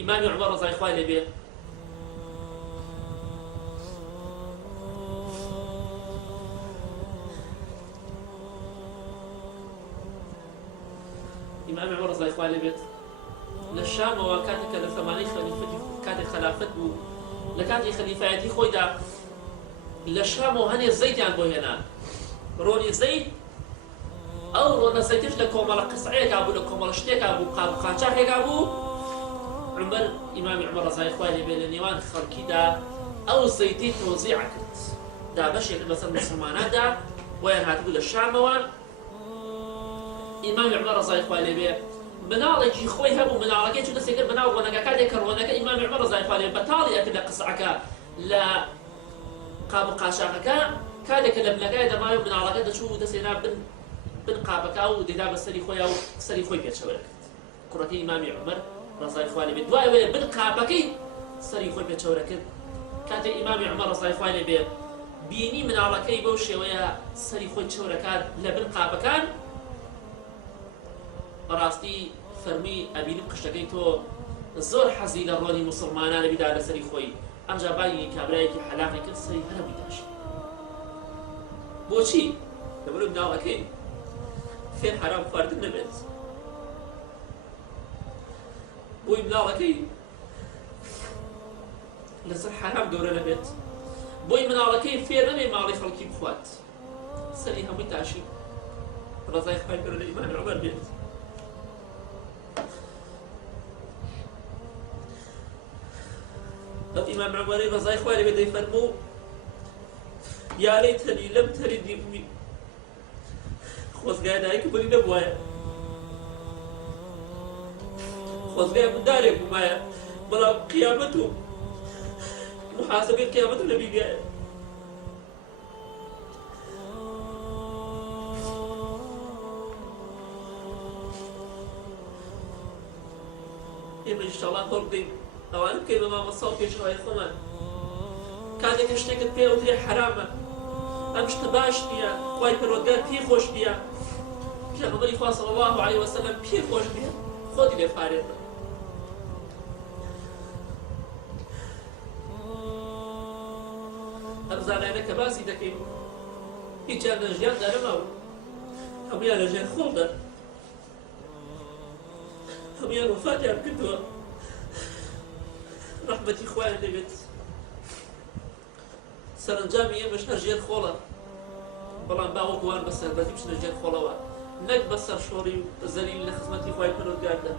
إمام عمر رضي الله عنه به إمام عمر رضي الله عنه بيت للشام وكاتك لثماني خليفة كاتك خلافة بو لكاتي خليفاتي خويدا للشام وهني الزيت عن بوهنا روني الزيت أو رونا زيتش لكم على قصعيك أبو لكم على شتيك أبو قاچاك أبو عمر إمام عمر رضي الله عنه بين نيوان خلقي دا أو زيتي توزيع كرت دا بشي مثلا مسلمانات دا وين هاتبو للشام وان إمام عمر رضي الله عنه بيه مناڵێکی خۆی هەبوو مناڵەکەی چوونە سێگر بەناو ڕۆنەکەکە کەڕۆنەکە ئیمامی عومەر ڕەضای خواه لێبێ بەتاڵی ئەکرد لە قسعەکە لە قاب و قاشاقەکە کاتێککە لە بنەکەی دەماوێ مناڵەکە دەچوو دەسێنا بن قابەکە و دێدا بە سەری خۆی و سەری خۆی پێچەوەرە کرد کوڕەکەی ئیمامی عومەر ڕەضای خواه لێبێ دوای وێ بن قابەکەی سەری خۆی پێچەوەرە کرد کاتێک ئیمامی عومەر ڕەضای خواه لێبێ بینی مناڵەکەی بەو شێوەیە سەری خۆی چەورەکات لە بن قابەکان بەڕاستی فەرمی ئەبینی قشتەکەی تۆ زۆر حەزی لە ڕۆنی موسڵمانانە بیدا لەسەری خۆی ئەمجا باگی کابرایەکی حەلاقی کرد سەری هەرە بیداشت بۆچی؟ لەبەرەوەی مناڵەکەی فێر حرام خواردن نەبێت بۆی مناڵەکەی لەسەر حرام گەورە نەبێت بۆی مناڵەکەی فێر نەبێ ماڵی خەڵکی بخوات سەری هەمووی تاشی ڕەزای خوای پەروەردگار لە ئیمامی عومەر بێت إمام عمر رضي الله عنه بدأ يفرمو يا ليتني لم تلد أمي خۆزگای دایکم بۆنی نەبووایە خۆزگای منداڵێک بوومایە بەڵام قیامەت و محاسبەی قیامەت لە بیگایە ئێمە ئینشاءالله هەوڵ بدەین ئەوانە بکەین بە مامۆستا و پێشەوای خۆمان کاتێک شتێکت پێوترێ حرامە ئەم شتە باش نییە خوای پەروەردگار پێخۆش نییە پێغەمبەری خوا صلی الله علیه وسلم پێخۆش نییە خۆتی لێفارێتە ئەم زانایانە کە باسی دەکەین هیچیان لە ژیاندا نەماوە هەموویان لە ژێر خۆڵدا هەموویان وەفاتیان کردووە رحمەتی خوایان لێبێت سەرنجامی ئێمەش هەر ژێر خۆڵە بەڵام باوەکوان بە سەربەتی بچنە ژێر خۆڵەوە نەک بە سەرشۆڕی و زەلیل لە خزمەتی خوای پەروەردگاردا